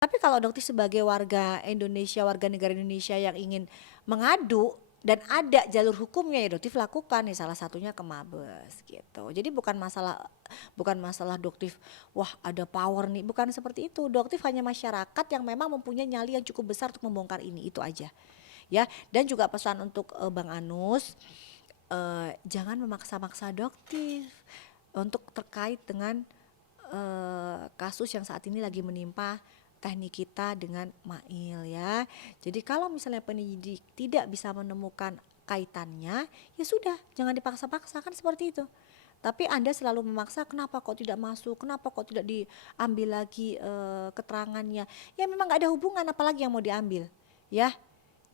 Tapi kalau dokter sebagai warga Indonesia, warga negara Indonesia yang ingin mengadu dan ada jalur hukumnya, ya dokter lakukan ya, salah satunya ke Mabes gitu. Jadi bukan masalah dokter wah ada power nih, bukan seperti itu. Dokter hanya masyarakat yang memang mempunyai nyali yang cukup besar untuk membongkar ini, itu aja. Ya, dan juga pesan untuk Bang Anus, jangan memaksa-maksa dokter untuk terkait dengan kasus yang saat ini lagi menimpa teknik kita dengan Mail ya. Jadi kalau misalnya penyidik tidak bisa menemukan kaitannya, ya sudah, jangan dipaksa-paksa, kan seperti itu. Tapi Anda selalu memaksa, kenapa kok tidak masuk, kenapa kok tidak diambil lagi keterangannya. Ya memang gak ada hubungan, apalagi yang mau diambil ya.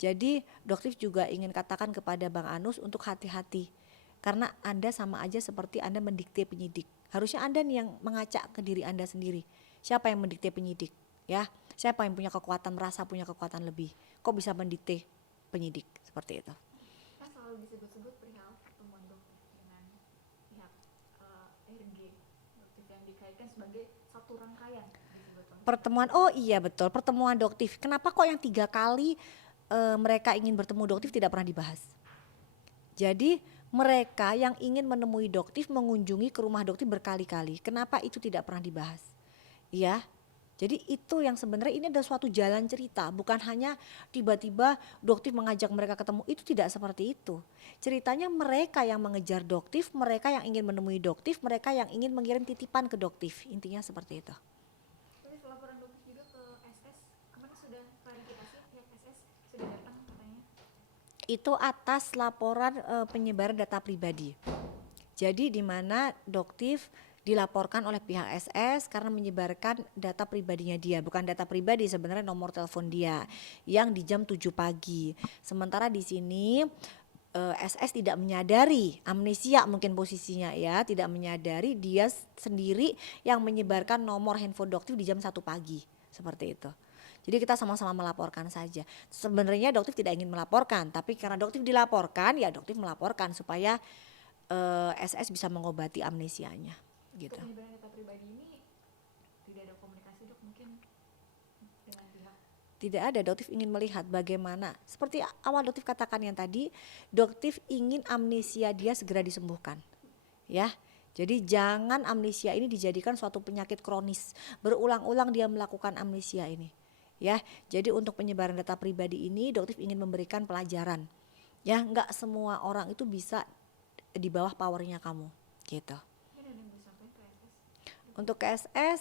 Jadi dokter juga ingin katakan kepada Bang Anus untuk hati-hati. Karena Anda sama aja seperti Anda mendikte penyidik. Harusnya Anda nih yang mengacak ke diri Anda sendiri. Siapa yang mendikte penyidik? Ya, siapa yang punya kekuatan, merasa punya kekuatan lebih? Kok bisa mendikte penyidik seperti itu? Kan selalu disebut-sebut perihal pertemuan dokter dengan pihak RG, dokter yang dikaitkan sebagai satu rangkaian disebut Pertemuan, oh iya betul, pertemuan doktif. Kenapa kok yang 3 kali mereka ingin bertemu doktif tidak pernah dibahas? Jadi mereka yang ingin menemui doktif mengunjungi ke rumah doktif berkali-kali. Kenapa itu tidak pernah dibahas? Ya, jadi itu yang sebenarnya ini adalah suatu jalan cerita, bukan hanya tiba-tiba doktif mengajak mereka ketemu, itu tidak seperti itu. Ceritanya mereka yang mengejar doktif, mereka yang ingin menemui doktif, mereka yang ingin mengirim titipan ke doktif, intinya seperti itu. terus laporan dokter juga ke SS kemarin sudah klarifikasi, pihak SS sudah datang katanya. Itu atas laporan penyebaran data pribadi. Jadi di mana doktif dilaporkan oleh pihak SS karena menyebarkan data pribadinya dia, bukan data pribadi sebenarnya, nomor telepon dia yang di jam 7 pagi. Sementara di sini SS tidak menyadari, amnesia mungkin posisinya ya, tidak menyadari dia sendiri yang menyebarkan nomor handphone doktif di jam 1 pagi, seperti itu. Jadi kita sama-sama melaporkan saja. Sebenarnya doktif tidak ingin melaporkan, tapi karena doktif dilaporkan, ya doktif melaporkan supaya SS bisa mengobati amnesianya gitu. Untuk penyebaran data pribadi ini tidak ada komunikasi dok mungkin dengan pihak. Tidak ada, doktif ingin melihat bagaimana, seperti awal doktif katakan yang tadi, doktif ingin amnesia dia segera disembuhkan ya. Jadi jangan amnesia ini dijadikan suatu penyakit kronis, berulang-ulang dia melakukan amnesia ini ya. Jadi untuk penyebaran data pribadi ini doktif ingin memberikan pelajaran ya, nggak semua orang itu bisa di bawah powernya kamu gitu. Mungkin ada yang bisa sampaikan ke SS. Untuk KSS,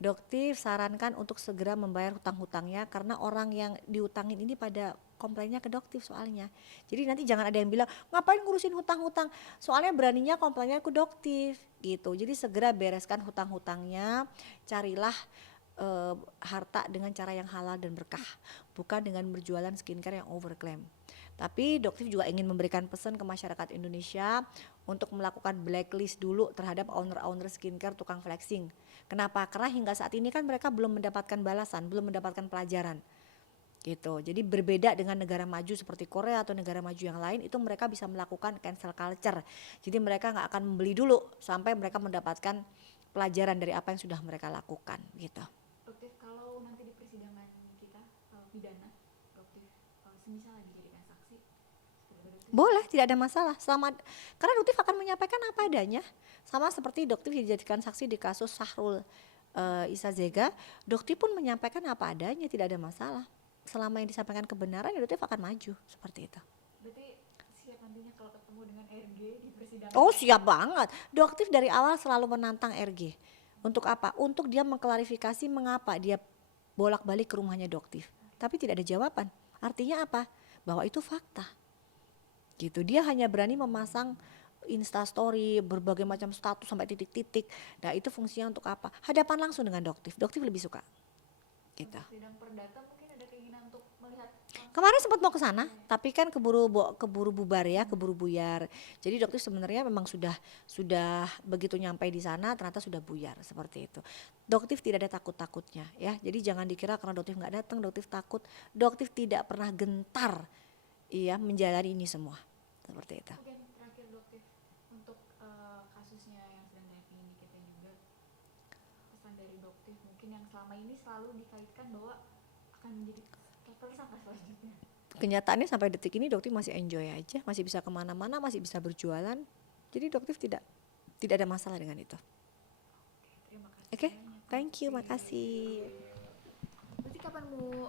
doktif sarankan untuk segera membayar hutang-hutangnya karena orang yang diutangin ini pada komplainnya ke doktif soalnya. Jadi nanti jangan ada yang bilang ngapain ngurusin hutang-hutang, soalnya beraninya komplainnya ke doktif gitu. Jadi segera bereskan hutang-hutangnya, carilah harta dengan cara yang halal dan berkah, bukan dengan berjualan skincare yang overclaim. Tapi doktif juga ingin memberikan pesan ke masyarakat Indonesia untuk melakukan blacklist dulu terhadap owner-owner skincare tukang flexing. Kenapa? Karena hingga saat ini kan mereka belum mendapatkan balasan, belum mendapatkan pelajaran gitu. Jadi berbeda dengan negara maju seperti Korea atau negara maju yang lain, itu mereka bisa melakukan cancel culture. Jadi mereka nggak akan membeli dulu sampai mereka mendapatkan pelajaran dari apa yang sudah mereka lakukan gitu. Dokter kalau nanti di persidangan kita pidana dokter semisal dijadikan saksi sebagai dokter. Boleh, tidak ada masalah. Karena doktif akan menyampaikan apa adanya. Sama seperti doktif dijadikan saksi di kasus Sahrul Isa Zega, doktif pun menyampaikan apa adanya, tidak ada masalah. Selama yang disampaikan kebenaran, ya doktif akan maju seperti itu. Berarti siap nantinya kalau ketemu dengan RG di persidangan. Oh siap banget. Doktif dari awal selalu menantang RG. Untuk apa? Untuk dia mengklarifikasi mengapa dia bolak-balik ke rumahnya doktif. Tapi tidak ada jawaban. Artinya apa? Bahwa itu fakta. Gitu. Dia hanya berani memasang instastory, berbagai macam status sampai titik-titik. Nah itu fungsinya untuk apa? Hadapan langsung dengan doktif. Doktif lebih suka. Gitu. Untuk sidang perdata mungkin ada keinginan untuk melihat Kemarin sempat mau ke sana, tapi kan keburu bubar ya, keburu buyar. Jadi dokter sebenarnya memang sudah begitu nyampe di sana ternyata sudah buyar seperti itu. Dokter tidak ada takut-takutnya ya. Jadi jangan dikira karena dokter nggak datang, dokter takut. Dokter tidak pernah gentar iya menjalani ini semua. Seperti itu. mungkin terakhir dokter untuk kasusnya yang sedang naik ini kita juga pesan dari dokter mungkin yang selama selama ini selalu dikaitkan bahwa akan menjadi tersangka selanjutnya. Kenyataannya sampai detik ini Doktif masih enjoy aja, masih bisa kemana-mana, masih bisa berjualan. Jadi Doktif tidak ada masalah dengan itu. Terima kasih Oke, banyak. thank you, makasih. Berarti kapan mau